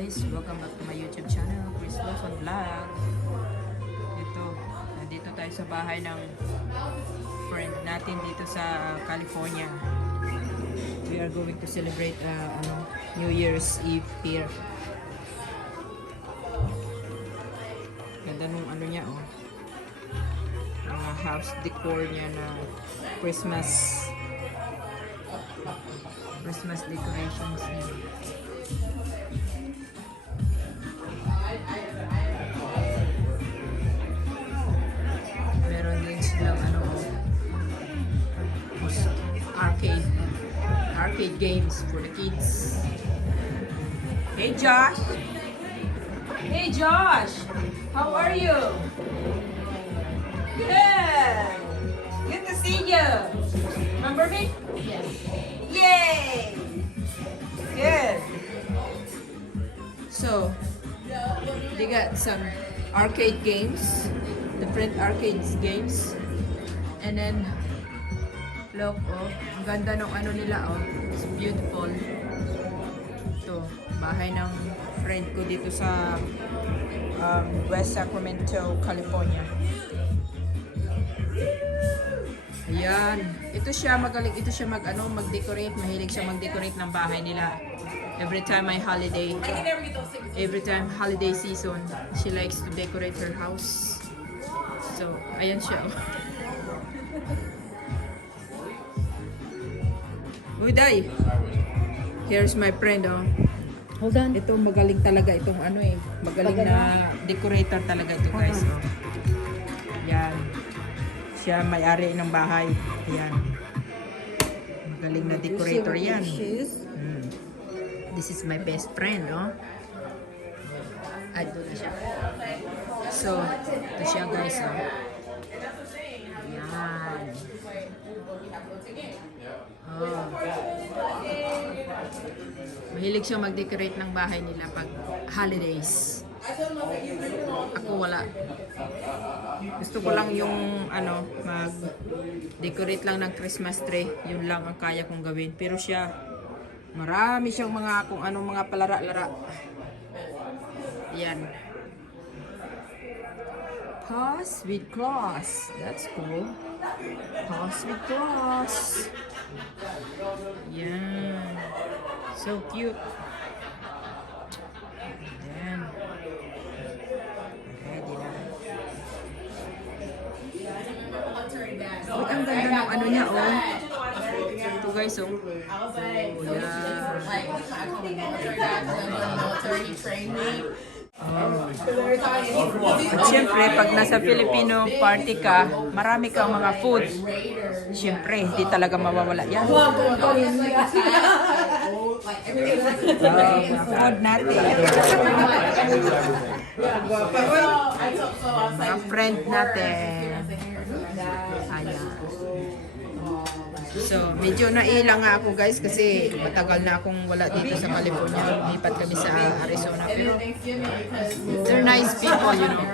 guys, welcome back to my YouTube channel, Chris Lawson Vlog. Nandito tayo sa bahay ng friend natin dito sa California. We are going to celebrate New Year's Eve here. Ganda nung niya, oh. Mga house decor niya na Christmas decorations niya. Meron din silang arcade games for the kids. Hey Josh! Hey Josh! How are you? Good! Good to see you! Remember me? Yes. Yay! Good! So, they got some arcade games, different arcade games. And then, look, oh, ang ganda ng nila, oh. It's beautiful. Ito, bahay ng friend ko dito sa West Sacramento, California. Ayan. Ito siya magaling. Ito siya mag-decorate. Mahilig siya mag-decorate ng bahay nila. Every time may holiday. Every time holiday season, she likes to decorate her house. So, ayan siya. Uy, Day. Here's my friend, oh. Hold on. Ito magaling talaga itong magaling na decorator talaga ito, guys. Oh. Yan. Siya may-ari ng bahay. Yan. Magaling na decorator yan. This is my best friend, no? Ay, ito na siya. So, ito siya, guys, oh. Yan. Oh. Mahilig siya mag-decorate ng bahay nila pag holidays. Ako wala. Gusto ko lang yung mag-decorate lang ng Christmas tree. Yun lang ang kaya kong gawin. Pero siya, marami siyang mga kung anong mga palara-lara. Yan. Paws with claws. That's cool. Paws with claws. Yan. So cute. Yan. Ready na. Uy, ang ganda ng niya, oh. Ito guys, oh. At syempre, pag nasa Filipino party ka, marami kang mga food. Syempre, hindi talaga mawawala yan. Food natin. Mga friend natin. Ayan. So, medyo nailang nga ako, guys, kasi matagal na akong wala dito sa California. Lumipat kami sa Arizona. Pero they're nice people, you know.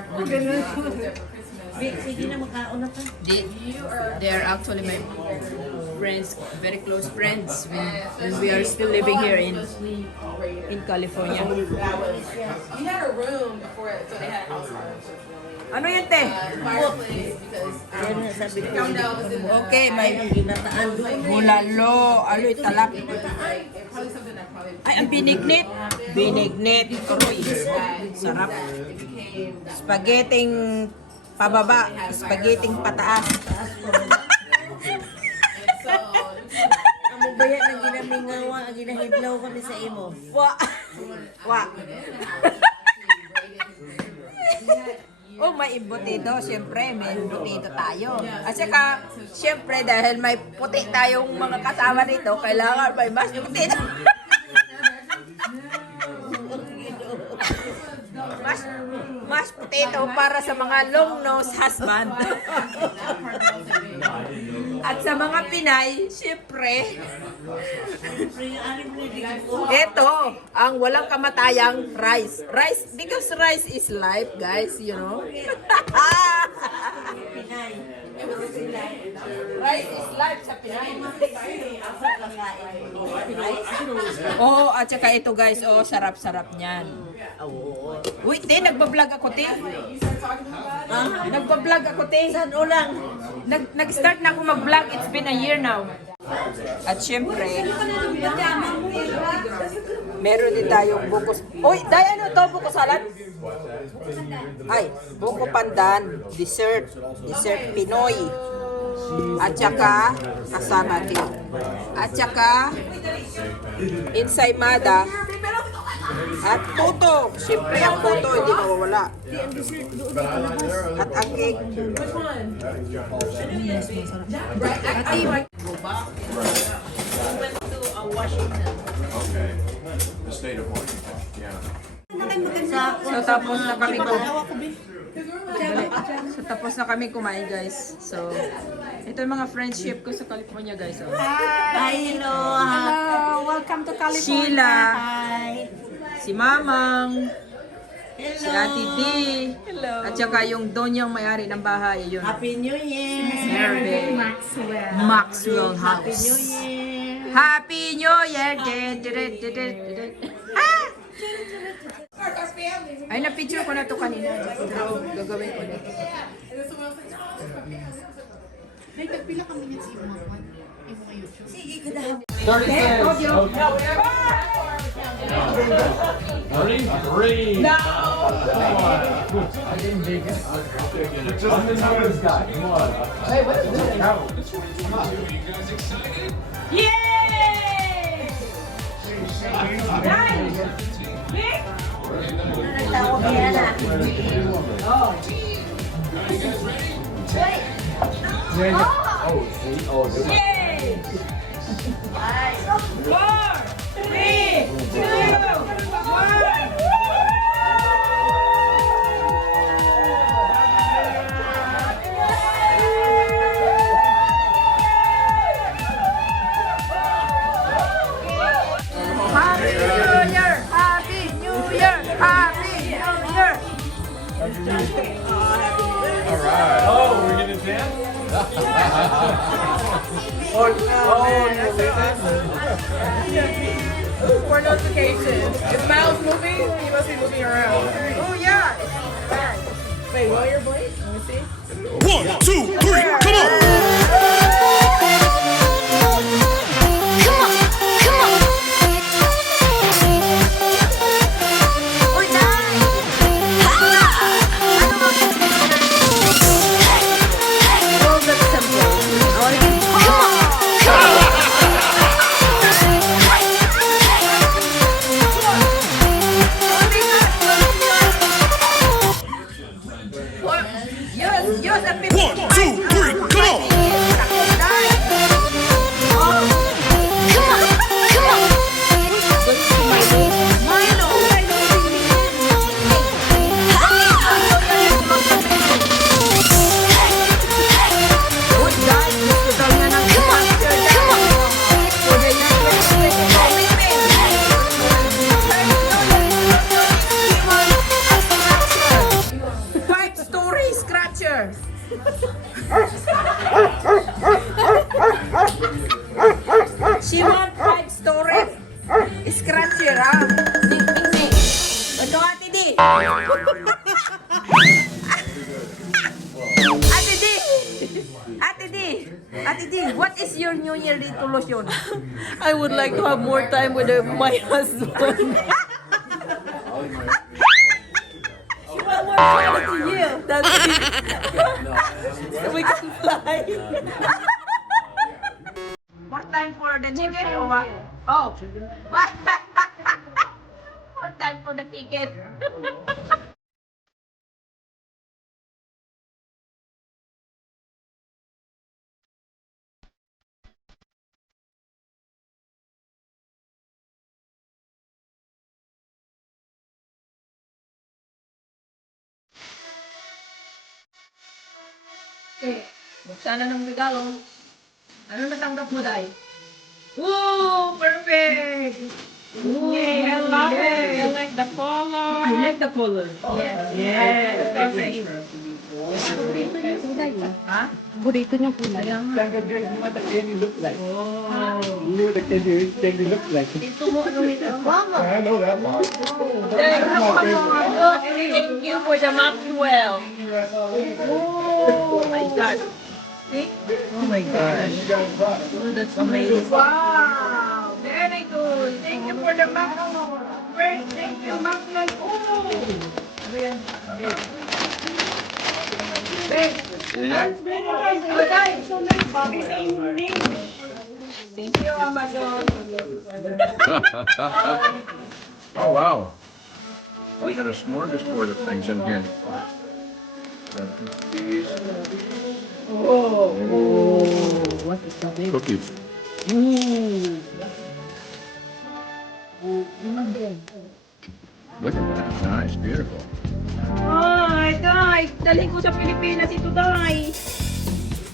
Sige na, makauna pa. They're actually my friends, very close friends when we are still living here in California. We had a room before it, so they had house parties. Ano yun, te? Yan na sabi ko. Okay, may Ginataan doon. bulalo, aloy, talap. Probably something that probably Ay, ang binignit. Binignit. Turoy. Sarap. Spaghetting pababa. Spaghetting pataas. Amo ba yan ang ginamingawa, ang ginahidlaw kami sa imo? Wa. Wa. Oh, may imbutido. Siyempre, may imbutido tayo. At saka, siyempre, dahil may puti tayong mga kasama dito, kailangan may mas imbutido. mas potato para sa mga long-nosed husband. At sa mga Pinay, siyempre, ito, ang walang kamatayang rice. Rice, because rice is life, guys, you know. Rice is life sa Pinay. Oh, at saka ito guys, oh, sarap-sarap niyan. Oo. Uy, te, nagbablog ako, te. Nagbablog ako, te. Saan ulang? Nag-start na ako mag-vlog. It's been a year now. At syempre, meron din tayong buko. Uy, day, ano to? Buko salad? Ay, buko pandan. Dessert. Dessert Pinoy. At saka, kasama cake. At saka, ensaymada. At tuto. Siyempre, ang tuto, hindi mawawala. At ang cake. Okay. The state of Washington. Yeah. So, tapos na kami tapos na kami kumain, guys. So, ito yung mga friendship ko sa California, guys. Oh. Hello. Welcome to California. Sheila, Hi. si Mamang, si Ate D, at saka yung Donyang may-ari ng bahay. Yun. Happy New Year. Merve. Maxwell. Maxwell Happy House. New Year. Happy New Year! Ay, na-picture ko na to kanina. Pero gagawin ko na. Happy New Year! Happy New Year! Happy New Year! Oh, we're gonna dance? For notification. Is Miles moving? He must be moving around. Oh yeah! Wait, rollerblade? Let me see. 1, 2, 3, come on! Use a 1, 2, 3, come on! Five-story scratcher. She want 5-story scratcher, ha? Ito, Ate D. Ate D. Ate D. Ate D, what is your New Year resolution? I would like to have more time with my husband. That's it. So we can fly. More time for the ticket or what? Oh. More time for the ticket. Okay. Buksan na ng regalo. Ano natanggap mo, Day? Woo! Perfect! Yay! I love it! I like the color. I like the color. Yes. Yes. Perfect. Ha? Burrito niya kulay. Thank you for the Maxwell. Oh my God. See? Oh my gosh. Oh, that's amazing. Wow. Very good. Thank you for the Maxwell. Great. Thank you, Maxwell. Oh. Thank you, Amazon. Oh, wow. We got a smorgasbord of things in here. What is the name? Cookies. Look at that. Nice, beautiful. Ay, Day. Daling ko sa Pilipinas ito, Day.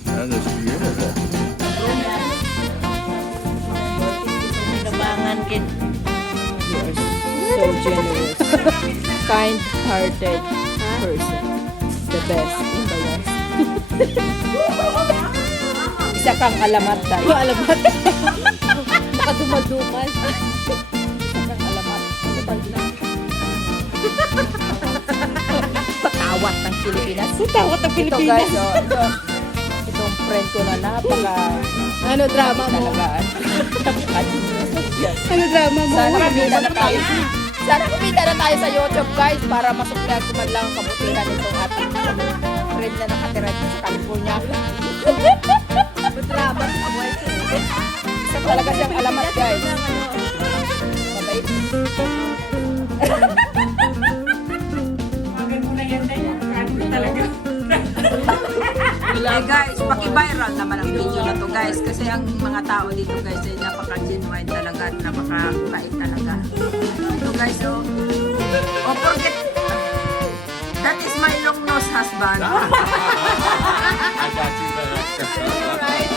That is beautiful. Nabangan kin. You are so generous. Kind-hearted person. The best in the West. Isa kang alamat tayo. Alamat. Baka dumal-dumal. Isa kang alamat. Patawat ng Pilipinas. Tawat ang Ito Pilipinas. guys, itong friend ko na napaka Ano drama mo? talagaan. Ano drama mo? Sana kumita na tayo. Sana kumita na tayo sa YouTube guys para masuklan ko man lang ang kabutihan itong ating friend na nakatira dito sa California. Drama. Isa talaga siyang alamat guys. Mabait. Hey guys, paki-viral naman ang video na to guys kasi ang mga tao dito guys ay napaka-genuine talaga at napaka-bait talaga. Ito guys, oh forget, that is my long-nosed husband. I got you back. Right?